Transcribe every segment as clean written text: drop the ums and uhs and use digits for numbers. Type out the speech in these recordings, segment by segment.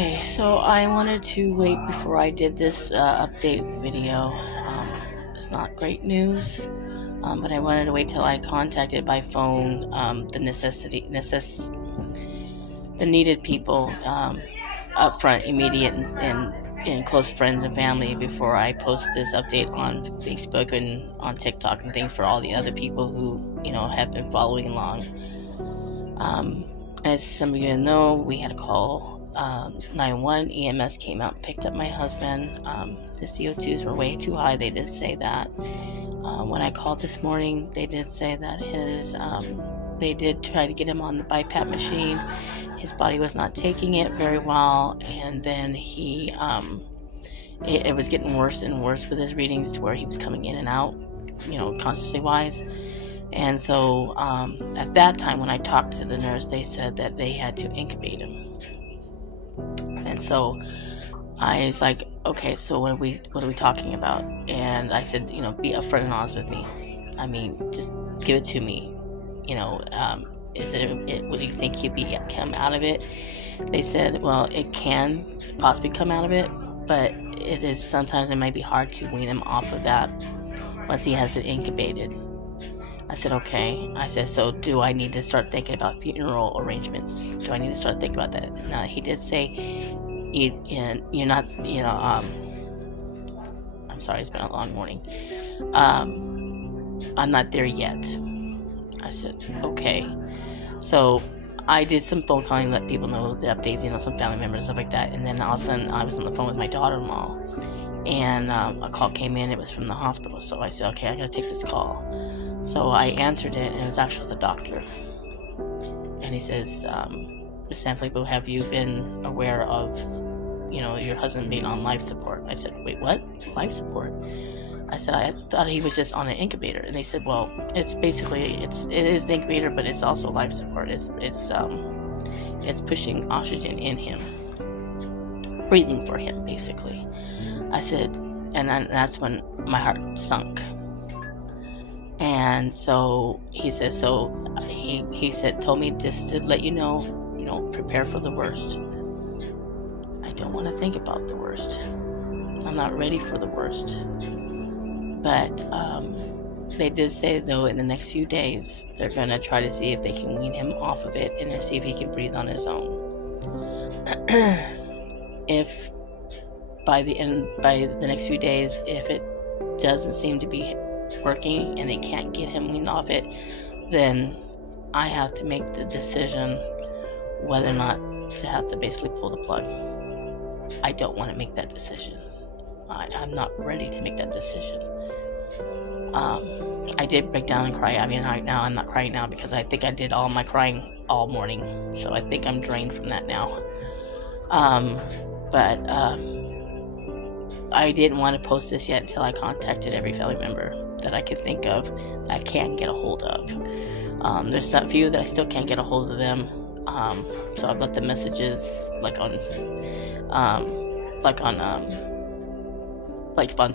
Okay, so I wanted to wait before I did this update video. It's not great news, but I wanted to wait till I contacted by phone the needed people up front, immediate, and close friends and family before I post this update on Facebook and on TikTok and things for all the other people who have been following along. As some of you know, we had a call 911. EMS came out and picked up my husband. His CO2s were way too high. They did say that. When I called this morning, they did say that they did try to get him on the BiPAP machine. His body was not taking it very well, and then it was getting worse and worse with his readings to where he was coming in and out, consciously wise. And so at that time, when I talked to the nurse, they said that they had to intubate him. And so I was like, okay, so what are we talking about? And I said, be upfront and honest with me. I mean, just give it to me. Is it? Would you think he'd come out of it? They said, well, it can possibly come out of it, but sometimes it might be hard to wean him off of that once he has been incubated. I said, okay. I said, so do I need to start thinking about funeral arrangements? Do I need to start thinking about that? Now, he did say, you're not, I'm sorry, it's been a long morning. I'm not there yet. I said, okay. So I did some phone calling, let people know the updates, some family members, stuff like that. And then all of a sudden, I was on the phone with my daughter-in-law. And a call came in. It was from the hospital. So I said, okay, I got to take this call. So I answered it, and it was actually the doctor. And he says, Ms. Sanfilippo, have you been aware of, your husband being on life support? I said, wait, what? Life support? I said, I thought he was just on an incubator. And they said, well, it's basically, it is the incubator, but it's also life support. It's pushing oxygen in him, breathing for him, basically. I said, and that's when my heart sunk. And so he said, told me just to let you know, prepare for the worst. I don't want to think about the worst. I'm not ready for the worst. But they did say, though, in the next few days, they're going to try to see if they can wean him off of it and see if he can breathe on his own. If by the next few days, if it doesn't seem to be working and they can't get him weaned off it, then I have to make the decision whether or not to have to basically pull the plug. I don't want to make that decision. I'm not ready to make that decision. I did break down and cry. I mean, right now I'm not crying now because I think I did all my crying all morning, so I think I'm drained from that now. But I didn't want to post this yet until I contacted every family member that I could think of that I can't get a hold of. There's a few that I still can't get a hold of them. So I've left the messages like on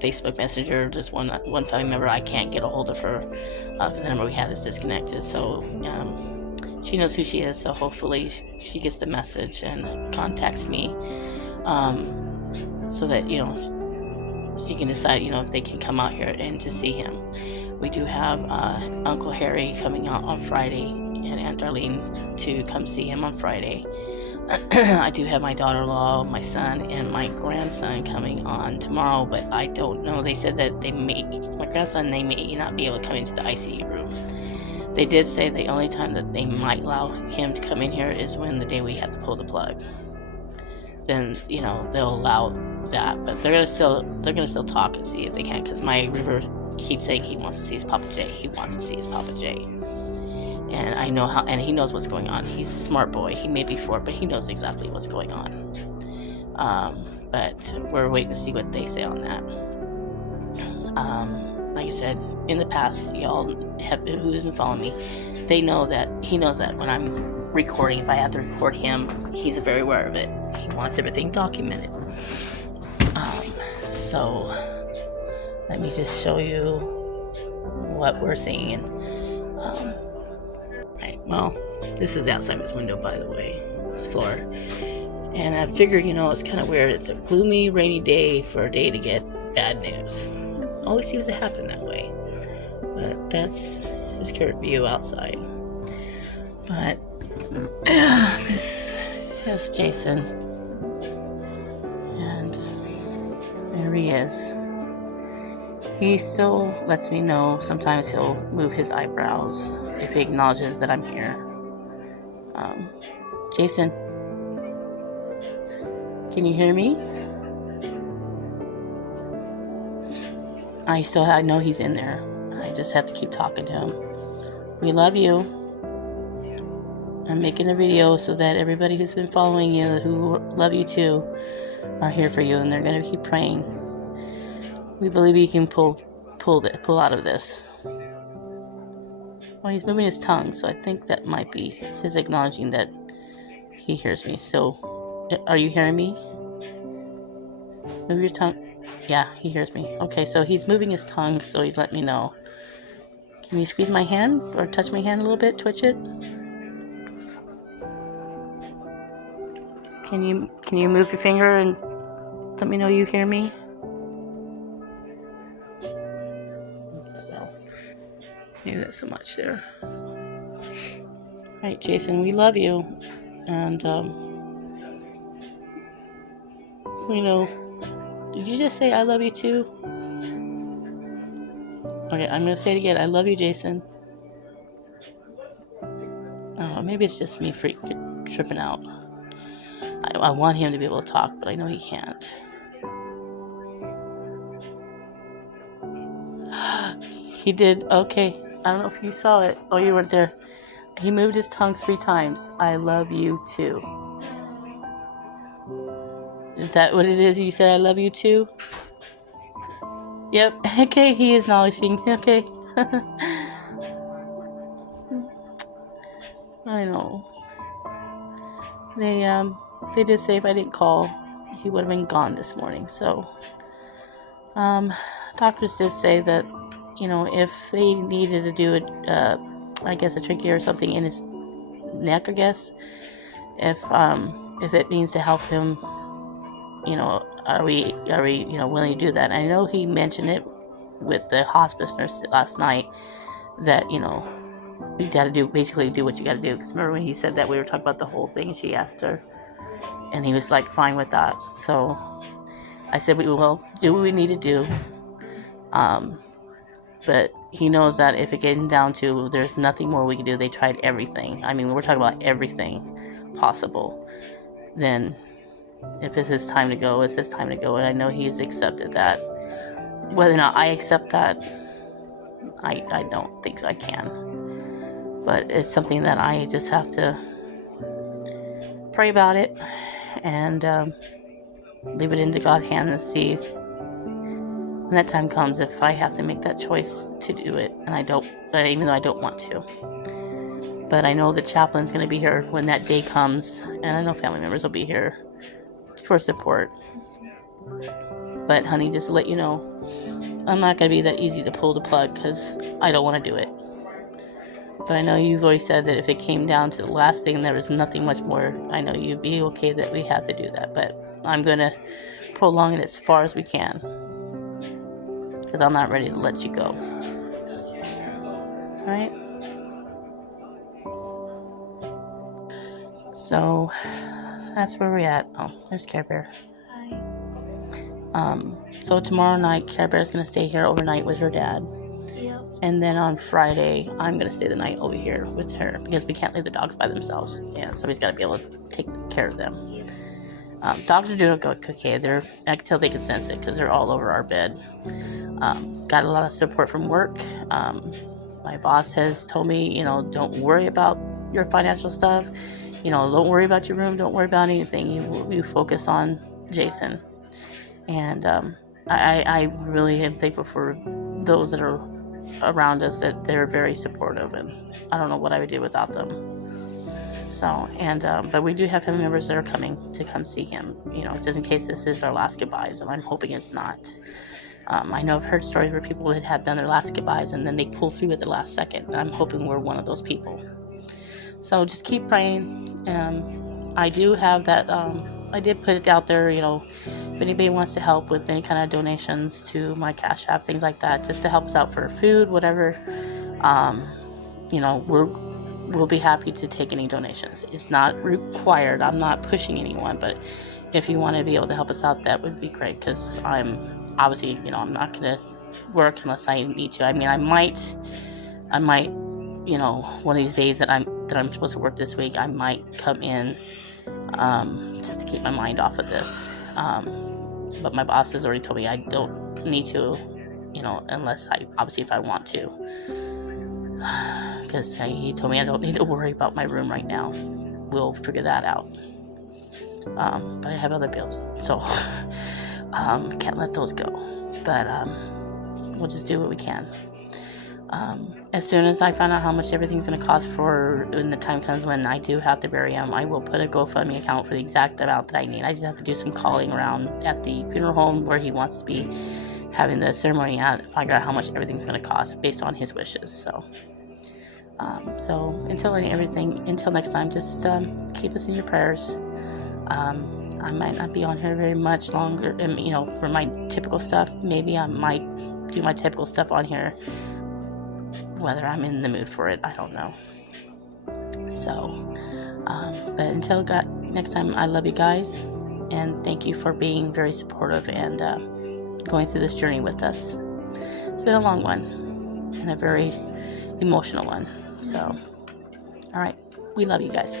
Facebook Messenger. Just one family member, I can't get a hold of her because the number we had is disconnected. So she knows who she is. So hopefully she gets the message and contacts me, so that she can decide if they can come out here and to see him. We do have Uncle Harry coming out on Friday and Aunt Darlene to come see him on Friday. I do have my daughter-in-law, my son, and my grandson coming on tomorrow, but I don't know. They said that my grandson may not be able to come into the ICU room. They did say the only time that they might allow him to come in here is when the day we have to pull the plug. Then they'll allow that, but they're gonna still talk and see if they can, because my River keeps saying he wants to see his Papa J. He wants to see his Papa J. And I know and he knows what's going on. He's a smart boy. He may be 4, but he knows exactly what's going on. But we're waiting to see what they say on that. Like I said, in the past, y'all who's been following me, he knows that when I'm recording, if I have to record him, he's very aware of it. He wants everything documented. So let me just show you what we're seeing. Right, well, this is the outside of this window, by the way. It's floor. And I figured, it's kind of weird. It's a gloomy, rainy day for a day to get bad news. Always seems to happen that way. But that's his current view outside. But this is Jason. And there he is. He still lets me know. Sometimes he'll move his eyebrows if he acknowledges that I'm here. Jason, can you hear me? I know he's in there. I just have to keep talking to him. We love you. I'm making a video so that everybody who's been following you, who love you too, are here for you, and they're going to keep praying. We believe you can pull out of this. Well, he's moving his tongue, so I think that might be his acknowledging that he hears me. So, are you hearing me? Move your tongue. Yeah, he hears me. Okay, so he's moving his tongue, so he's letting me know. Can you squeeze my hand or touch my hand a little bit? Twitch it. Can you move your finger and let me know you hear me? Maybe that's so much there. Alright, Jason, we love you. And, did you just say I love you too? Okay, I'm going to say it again. I love you, Jason. Oh, maybe it's just me tripping out. I want him to be able to talk, but I know he can't. He did. Okay. I don't know if you saw it. Oh, you weren't there. He moved his tongue 3 times. I love you too. Is that what it is? You said I love you too? Yep. Okay, he is acknowledging. Okay. I know. They did say if I didn't call, he would have been gone this morning. So, doctors did say that, if they needed to do a trachea or something in his neck, I guess, if it means to help him, are we willing to do that? And I know he mentioned it with the hospice nurse last night that, you got to do what you got to do. Because remember when he said that, we were talking about the whole thing, and she asked her, and he was like fine with that. So I said we will do what we need to do. But he knows that if it came down to there's nothing more we can do, they tried everything. I mean, we're talking about everything possible. Then if it's his time to go, it's his time to go. And I know he's accepted that. Whether or not I accept that, I don't think I can. But it's something that I just have to pray about it and leave it into God's hands and see when that time comes if I have to make that choice to do it. And even though I don't want to. But I know the chaplain's going to be here when that day comes, and I know family members will be here for support. But honey, just to let you know, I'm not going to be that easy to pull the plug because I don't want to do it. But I know you've already said that if it came down to the last thing, there was nothing much more. I know you'd be okay that we had to do that. But I'm going to prolong it as far as we can. Because I'm not ready to let you go. Alright? So, that's where we're at. Oh, there's Care Bear. Hi. So tomorrow night, Care Bear's going to stay here overnight with her dad. Yep. And then on Friday, I'm going to stay the night over here with her because we can't leave the dogs by themselves. And somebody's got to be able to take care of them. Yep. Dogs are doing okay. I can tell they can sense it because they're all over our bed. Got a lot of support from work. My boss has told me, don't worry about your financial stuff. Don't worry about your room. Don't worry about anything. You focus on Jason. And I really am thankful for those that are around us, that they're very supportive. And I don't know what I would do without them. So, but we do have family members that are coming to come see him, just in case this is our last goodbyes. And I'm hoping it's not. I know I've heard stories where people had done their last goodbyes and then they pull through at the last second. And I'm hoping we're one of those people. So just keep praying. I do have that I did put it out there, if anybody wants to help with any kind of donations to my Cash App, things like that, just to help us out for food, whatever, we'll be happy to take any donations. It's not required. I'm not pushing anyone, but if you want to be able to help us out, that would be great, because I'm obviously, I'm not going to work unless I need to. I mean, I might, one of these days that I'm supposed to work this week, I might come in, just to keep my mind off of this. But my boss has already told me I don't need to, unless if I want to. Because he told me I don't need to worry about my room right now. We'll figure that out. But I have other bills, so can't let those go. But we'll just do what we can. As soon as I find out how much everything's going to cost for when the time comes when I do have to bury him, I will put a GoFundMe account for the exact amount that I need. I just have to do some calling around at the funeral home where he wants to be having the ceremony at, figure out how much everything's going to cost based on his wishes. So until next time, just keep us in your prayers. I might not be on here very much longer, for my typical stuff. Maybe I might do my typical stuff on here, whether I'm in the mood for it, I don't know. So, but until next time, I love you guys, and thank you for being very supportive and going through this journey with us. It's been a long one and a very emotional one. So, all right, we love you guys.